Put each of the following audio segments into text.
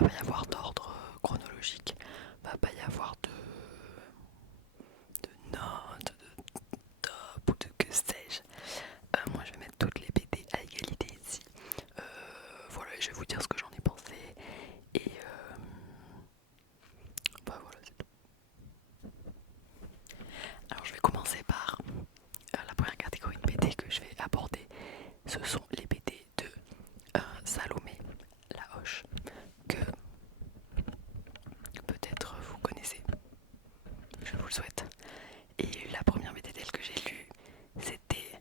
va pas y avoir d'ordre chronologique, va pas y avoir de notes, de top ou de que sais-je. Moi je vais mettre toutes les BD à égalité ici. Voilà, je vais vous dire ce que j'en ai pensé. Et bah voilà, c'est tout. Alors je vais commencer par la première catégorie de BD que je vais aborder. Ce sont les BD de Salomé Lahoche, que peut-être vous connaissez, je vous le souhaite. Et la première BD d'elle que j'ai lue, c'était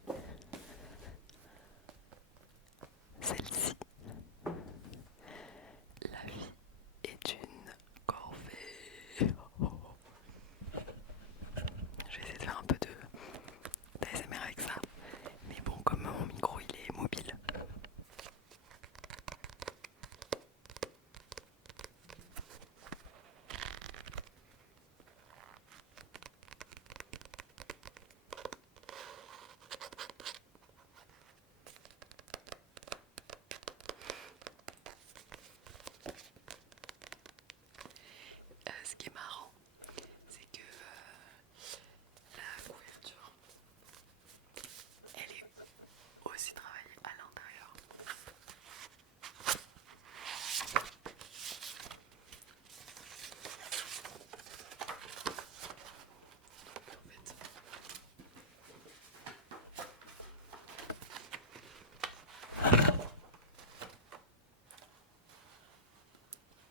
celle-ci. La vie est une corvée. Oh. Je vais essayer de faire un peu d'ASMR avec ça. Mais bon, comme mon micro il est mobile. Ce qui est marrant, c'est que la couverture, elle est aussi travaillée à l'intérieur.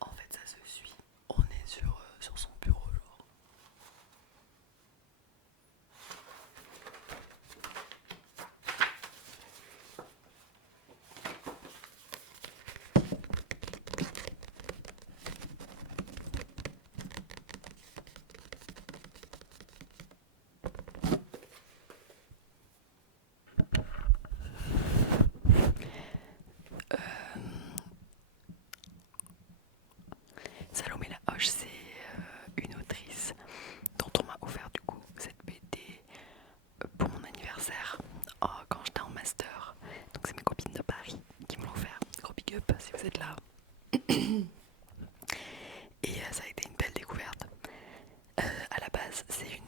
En fait, ça se suit. On est sur son bureau, genre. Salomé Lahoche, c'est une autrice dont on m'a offert du coup cette BD pour mon anniversaire quand j'étais en master. Donc c'est mes copines de Paris qui me l'ont offert. Gros big up si vous êtes là. Et ça a été une belle découverte. À la base, c'est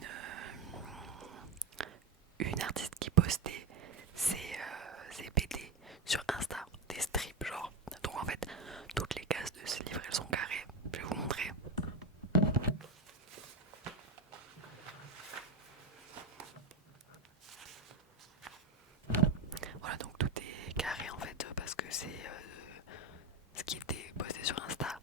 une artiste qui postait ses BD sur Insta, des strips genre. Donc en fait, toutes les cases de ce livre elles sont carrées. Je vais vous montrer. Voilà, donc tout est carré en fait parce que c'est ce qui était posté sur Insta.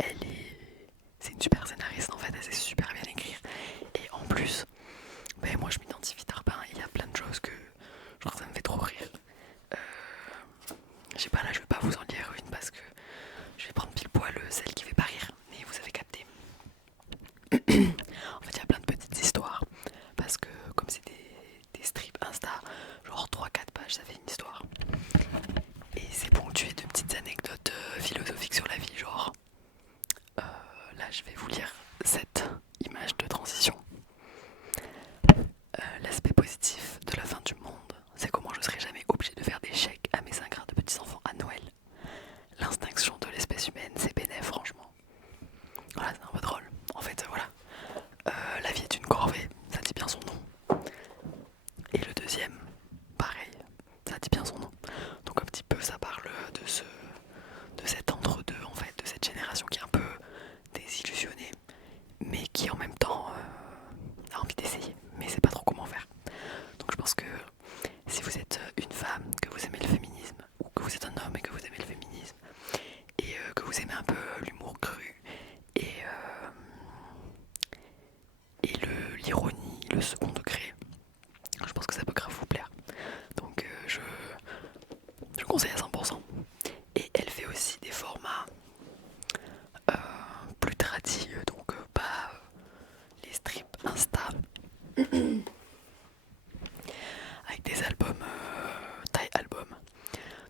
elle est... C'est une super scénariste en fait, elle sait super bien écrire. Et en plus, ben, moi je m'identifie Tarpin, il y a plein de choses que genre ça me fait trop rire. Euh, je sais pas, là je vais pas vous en lire une parce que je vais prendre pile poil celle qui fait pas rire, mais vous avez capté. En fait il y a plein de petites histoires, parce que comme c'est des strips Insta, genre 3-4 pages ça fait une histoire. Et c'est ponctué de petites anecdotes philosophiques sur la vie, genre là je vais vous lire cette image de transition. L'aspect positif de la fin du monde, c'est comment je serai jamais obligé de faire des chèques à mes ingrats de petits enfants à Noël. L'extinction de l'espèce humaine, c'est bénéf, franchement. Voilà, c'est un peu drôle. En fait, voilà. La vie est une corvée, ça dit bien son nom. Et le deuxième, pareil, ça dit bien son nom. Donc un petit peu, ça parle de cet entre-deux, en fait, de cette génération qui est un peu désillusionnée, mais qui en même temps a envie d'essayer, mais sait pas trop comment faire. Donc je pense que si vous êtes une femme, que vous aimez le féminisme, ou que vous êtes un homme et que vous aimez le féminisme, et que vous aimez un peu l'humour cru, et l'ironie, le second degré, je pense que ça peut grave vous plaire. Donc je conseille à 100%. Et elle fait aussi des formats plus tradis, donc pas les strips Insta, avec des albums, taille album.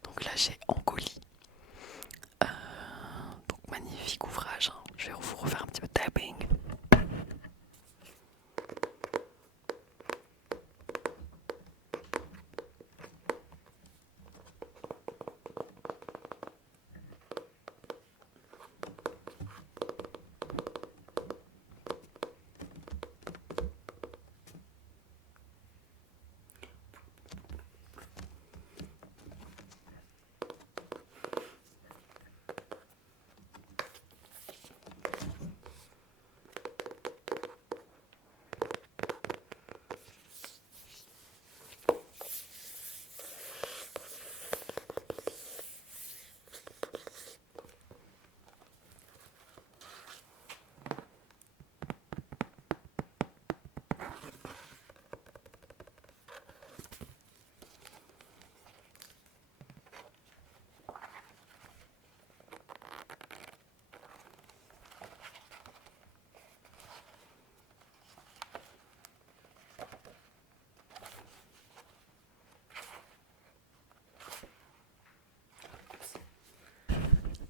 Donc là j'ai Angolie. Euh, donc magnifique ouvrage, hein. Je vais vous refaire un petit peu de tapping.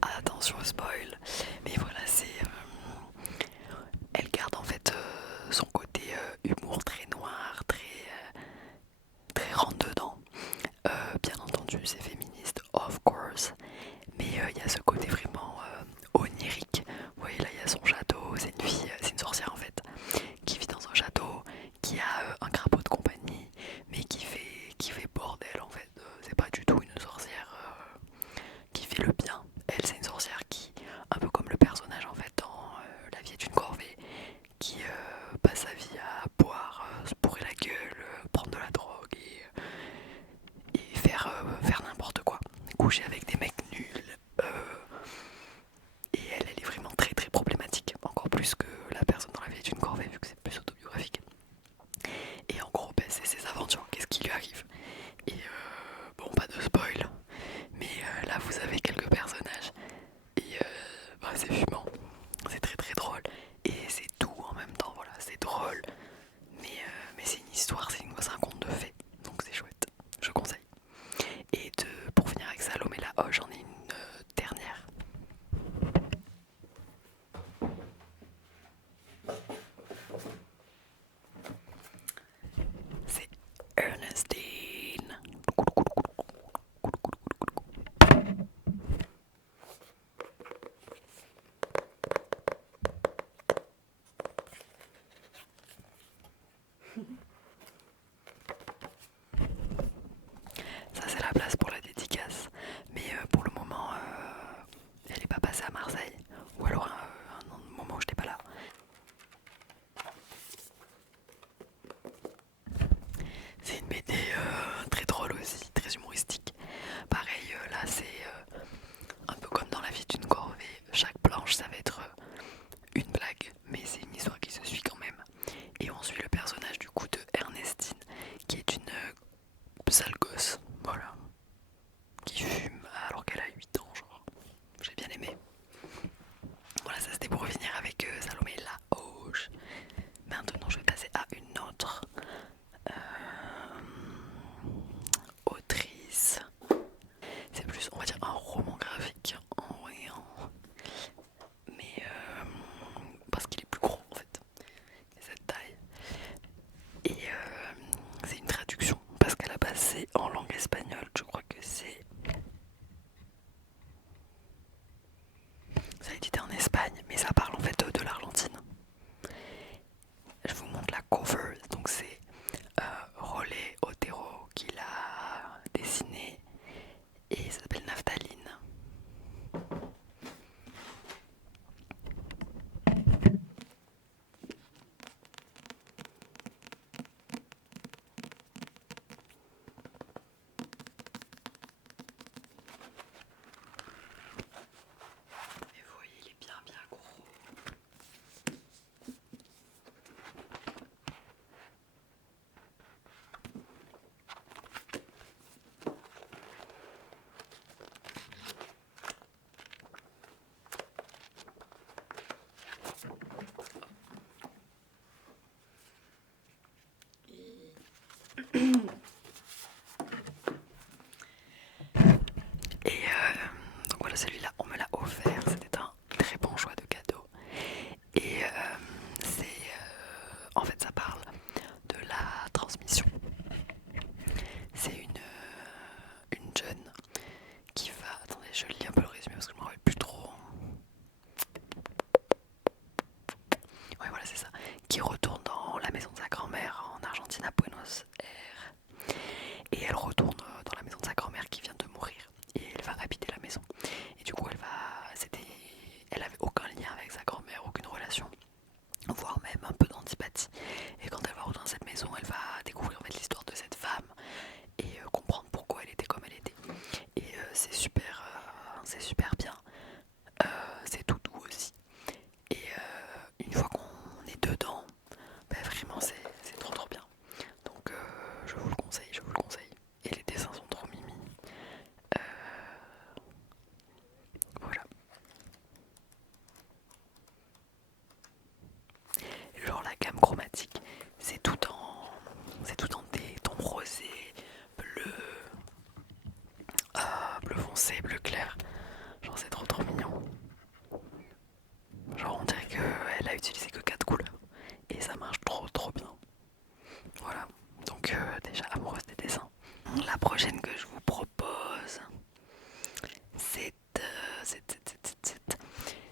Attention au spoil, mais voilà, c'est elle garde en fait son côté humour très noir, très rentre dedans. Bien entendu, c'est féministe, of course, mais il y a ce côté vraiment onirique. Vous voyez là, il y a son château, c'est une fille, c'est une sorcière en fait, qui vit dans un château, qui a un crapaud de compagnie, mais qui fait bordel en fait. C'est pas du tout une sorcière qui fait le bien. Elle, c'est une sorcière qui, un peu comme le personnage en fait dans La vie est une corvée, qui passe sa vie à boire, se bourrer la gueule, prendre de la drogue et faire n'importe quoi. Coucher avec des mecs nuls. Et elle est vraiment très très problématique, encore plus que la personne dans La vie est une corvée, vu que c'est plus autobiographique. Et en gros, ben, c'est ses aventures, qu'est-ce qui lui arrive. Et bon, pas de spoil, mais là vous avez quelques personnages. Et bah, c'est fumant, c'est très très drôle. Et c'est doux en même temps, voilà, c'est drôle. Mais c'est une histoire, c'est un conte de fées. Donc c'est chouette, je conseille. Et pour finir avec Salomé la Hoche, j'en ai une dernière. C'est Ernestine. Ça c'est la place pour la dédicace. Mais pour le moment, elle est pas passée à Marseille. Ou alors un moment où j'étais pas là. C'est une BD très drôle aussi, très humoristique. Pareil, là c'est un peu comme dans La vie d'une corvée. Chaque planche ça va être pour revenir avec Salomé Lahoche. Maintenant, je vais passer à une autre autrice. C'est plus, on va dire, un roman graphique en rien, mais parce qu'il est plus gros en fait, cette taille. Et c'est une traduction parce qu'à la base c'est en langue espagnole. Je crois que ça a été en Espagne, mais ça parle en fait de l'Argentine. Je vous montre la cover, donc c'est Rolé Otero qui l'a dessiné et ça s'appelle Naphtaline. Et vous voyez, il est bien bien gros. Et donc voilà, celui-là, on me l'a offert. C'était un très bon choix de cadeau. Et c'est. En fait, ça parle de la transmission. C'est une jeune qui va. Attendez, je lis un peu le résumé parce que je me rappelle plus trop. Ouais, voilà, c'est ça. Qui retourne dans la maison de sa grand-mère en Argentine à Buenos Aires. Et elle retourne dans la maison de sa grand-mère qui vient de mourir. Et elle va habiter la maison. Et du coup, elle avait aucun lien avec sa grand-mère, aucune relation, voire même un peu d'antipathie. Et quand elle va retourner dans cette maison, elle va découvrir en fait l'histoire de cette femme et comprendre pourquoi elle était comme elle était. Et c'est super bien. C'est tout doux aussi. Et une fois qu'on est dedans, bah, vraiment c'est trop trop bien. Donc je vous le conseille, je vous le conseille. Et les dessins sont trop mimi. Euh, voilà. Genre la gamme chromatique, c'est tout en des tons rosés, bleu, bleu foncé, bleu clair. Genre c'est trop trop mignon. Genre on dirait qu'elle a utilisé que 4 couleurs. Et ça marche trop trop bien. Voilà. Donc déjà amoureuse des dessins. La prochaine que je vous propose, c'est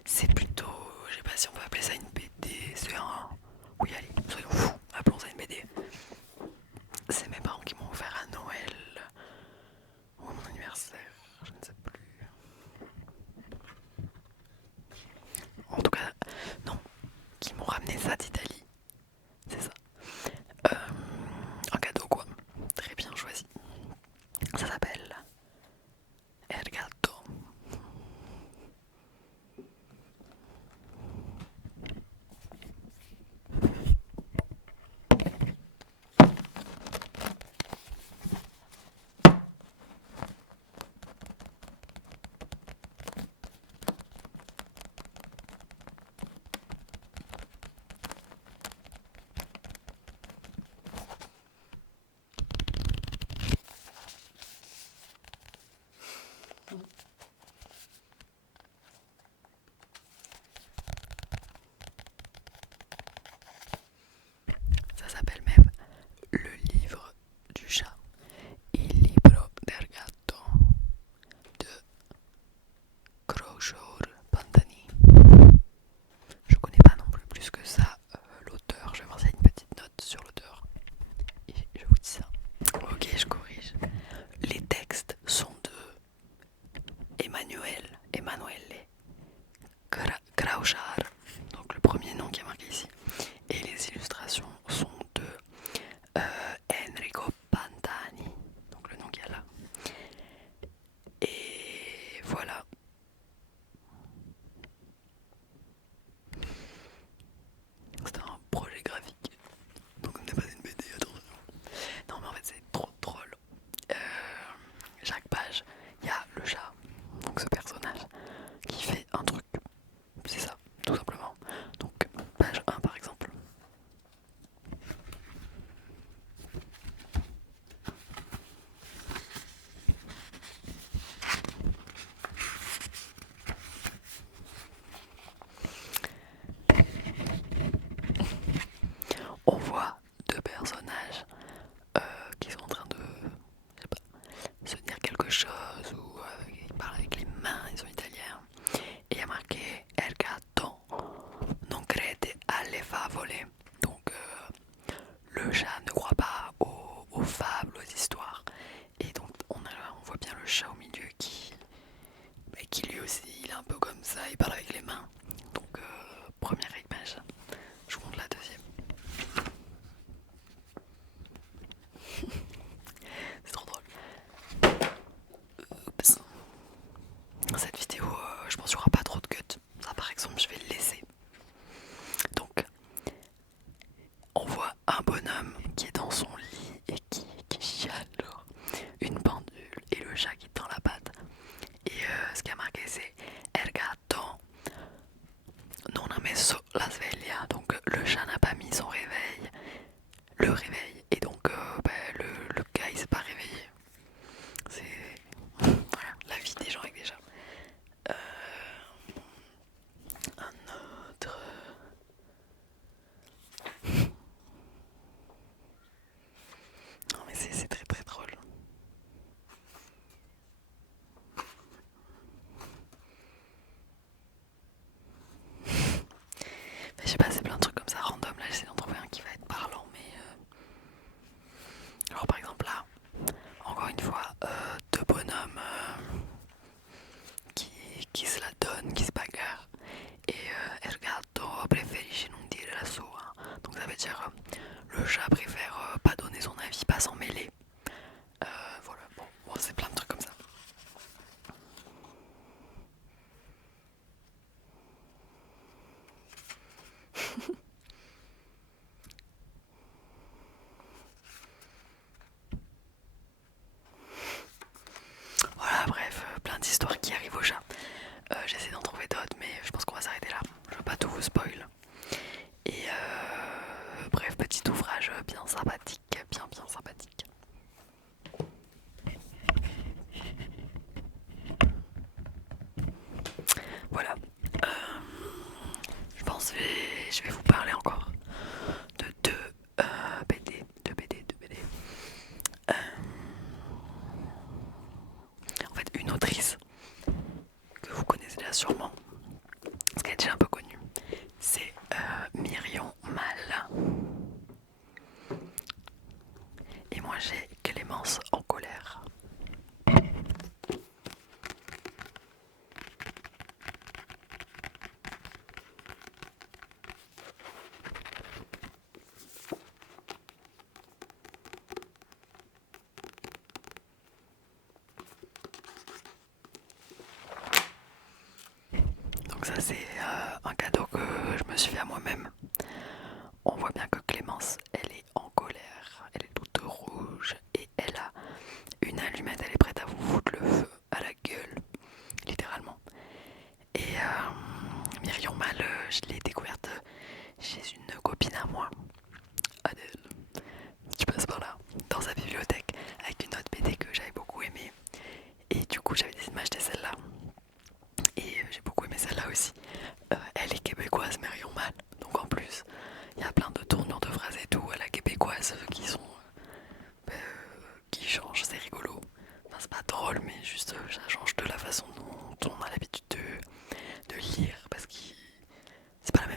c'est plutôt, je sais pas si on peut appeler ça une BD, c'est un... Oui allez, soyons fous, appelons ça une BD. C'est mes parents qui m'ont offert à Noël ou à mon anniversaire, je ne sais plus. En tout cas, non, qui m'ont ramené ça d'Italie, c'est ça. Un cadeau quoi, très bien choisi. Ça s'appelle El Gato. je vais le laisser. Donc on voit un bonhomme qui est dans son lit et qui chiale, genre, une pendule et le chat qui tend la patte. Et ce qui a marqué c'est El gatto non ha messo la sveglia, donc le chat n'a pas mis son réveil, le réveil, et donc le gars il s'est pas réveillé. C'est voilà, la vie des gens avec des chats. Euh, un autre. Non mais c'est très très drôle. Mais je sais pas, c'est plein de trucs comme ça random. Là j'essaie d'en trouver un qui va être parlant, mais alors par exemple là, encore une fois, deux bonhommes qui se la donnent, qui se bagarrent. Et El gatto preferisce non dire la sua. Donc ça veut dire le chat préfère pas donner son avis, pas s'en mêler. Voilà, bon, c'est plein de trucs comme ça. Voilà, bref, plein d'histoires qui arrivent au chat. J'essaie d'en trouver d'autres, mais je pense qu'on va s'arrêter là. Je veux pas tout vous spoil. Et bref, petit ouvrage bien sympathique, bien sympathique. Voilà. Euh, je pense que je vais vous parler encore de deux BD. Euh, en fait, une autrice que vous connaissez déjà sûrement, parce qu'elle est déjà un peu connue, c'est Myrion Mal. Et moi j'ai Clémence en colère. Donc ça c'est un cadeau que je me suis fait à moi-même. On voit bien que Clémence, elle est en colère, elle est toute rouge et elle a une allumette, elle est prête à vous foutre le feu à la gueule, littéralement. Et Myrion Mal, je l'ai découverte chez une copine à moi, Adèle, qui passe par là, dans sa bibliothèque, avec une autre BD que j'avais beaucoup aimée. Et du coup, j'avais décidé de m'acheter celle-là. Et j'ai beaucoup aimé celle-là aussi. Elle est québécoise, Myrion Mal. Donc en plus, il y a plein de tournures de phrases et tout à la québécoise qui sont qui changent, c'est rigolo. Enfin, c'est pas drôle, mais juste ça change de la façon dont on a l'habitude de lire, parce que c'est pas la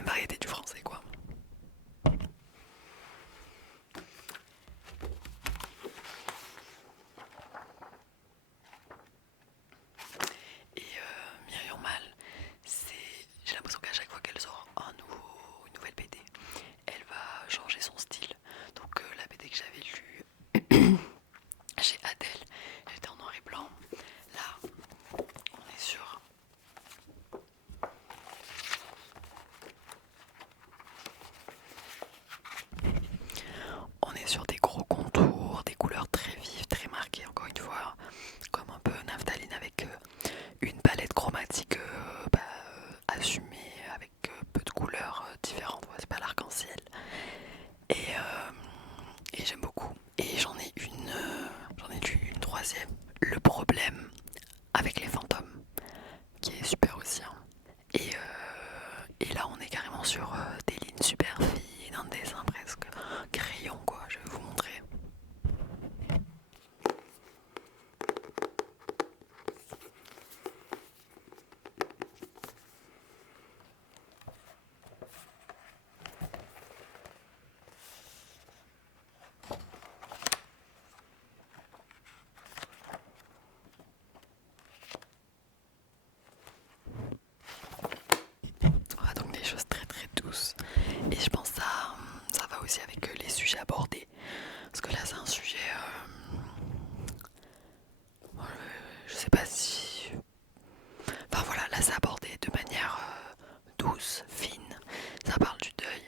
douce, fine. Ça parle du deuil,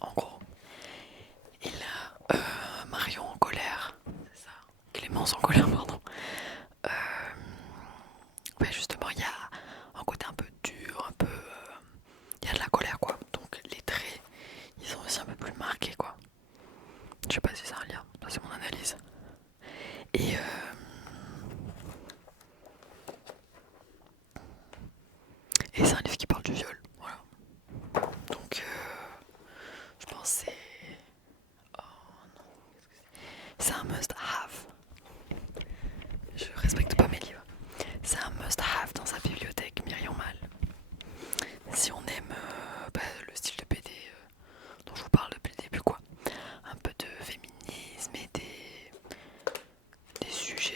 en gros. Et là, Marion en colère, c'est ça. Clémence en colère, pardon. Justement, il y a un côté un peu dur, un peu. Il y a de la colère, quoi. Donc les traits, ils sont aussi un peu plus marqués, quoi. Je sais pas si c'est un lien, ça c'est mon analyse. Et c'est un livre qui parle du viol, voilà. Donc je pense que oh non, c'est un must have. Je respecte pas mes livres. C'est un must have dans sa bibliothèque, Myriam Mal. Si on aime le style de BD dont je vous parle depuis le début, quoi. Un peu de féminisme et des sujets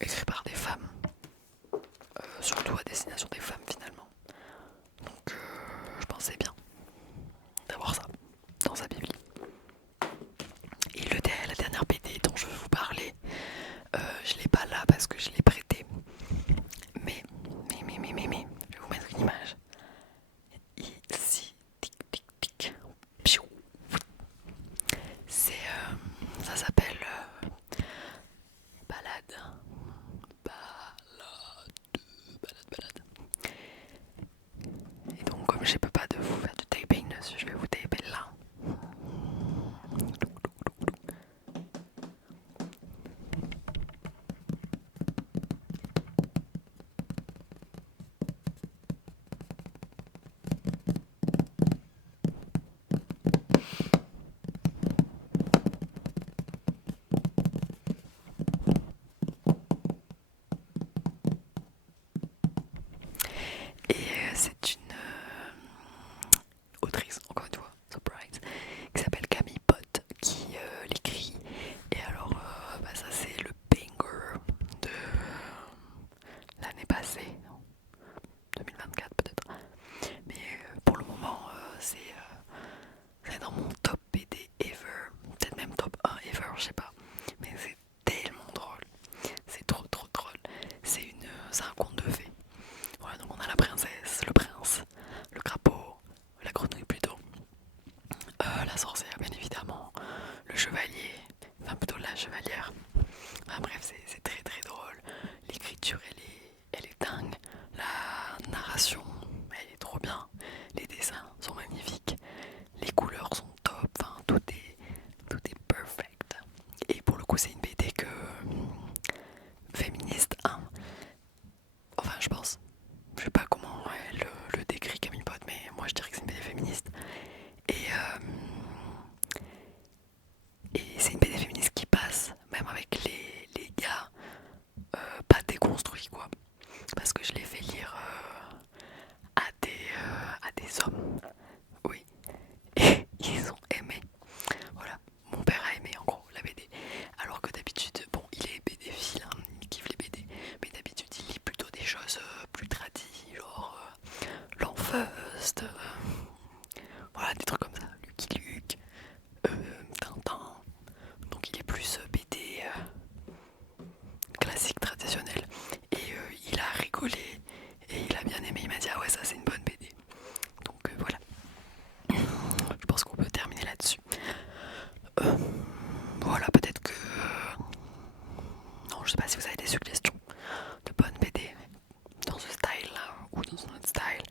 écrits par des femmes. Surtout à destination des femmes finalement. Donc je pensais bien d'avoir ça dans sa bibli. Et la dernière BD dont je vais vous parler, je l'ai pas là parce que je l'ai prêté. Mais, je vais vous mettre une image. Ici, tic tic tic. Piou. C'est, ça s'appelle Balade. Balade. Et donc comme je peux pas de vous faire du taping dessus, je vais vous taper là. Et c'est une autrice, encore une fois, surprise, qui s'appelle Camille Pott, qui l'écrit. Et alors, ça c'est le banger de l'année passée, 2024 peut-être. Mais pour le moment, c'est dans mon top BD ever, peut-être même top 1 ever, je sais pas. Mais c'est tellement drôle, c'est trop drôle. C'est un conte de fées. Voilà, donc on a la princesse, le prince, le crapaud, la grenouille plutôt, la sorcière bien évidemment, le chevalier, enfin plutôt la chevalière. Enfin bref, c'est très drôle. L'écriture elle est dingue. La narration elle est trop bien. Les dessins sont magnifiques. Les couleurs sont top. Enfin tout est perfect. Et pour le coup c'est une BD que féministe, hein. Enfin je pense. Je sais pas comment elle le décrit Camille Pott, mais moi je dirais que c'est une BD féministe. Et, c'est une BD féministe qui passe, même avec les gars pas déconstruits, quoi. Parce que je l'ai fait lire à des hommes, oui. Et ils ont aimé. Voilà, mon père a aimé en gros la BD. Alors que d'habitude, bon, il est BD-phile, hein, il kiffe les BD. Mais d'habitude, il lit plutôt des choses plus tradies, genre L'Enfeust, voilà, des trucs comme ça, Lucky Luke, Tintin. Donc il est plus BD classique, traditionnel. Et il a rigolé et il a bien aimé. Il m'a dit ah ouais ça c'est une bonne BD. Donc voilà. Je pense qu'on peut terminer là-dessus. Voilà, peut-être que non, je sais pas si vous avez des suggestions de bonnes BD dans ce style là ou dans un autre style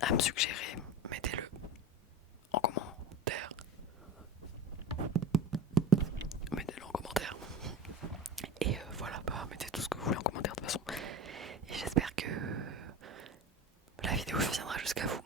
à me suggérer. Mettez-le en commentaire. Mettez-le en commentaire. Et voilà, bah, mettez tout ce que vous voulez en commentaire de toute façon. Et j'espère que la vidéo viendra jusqu'à vous.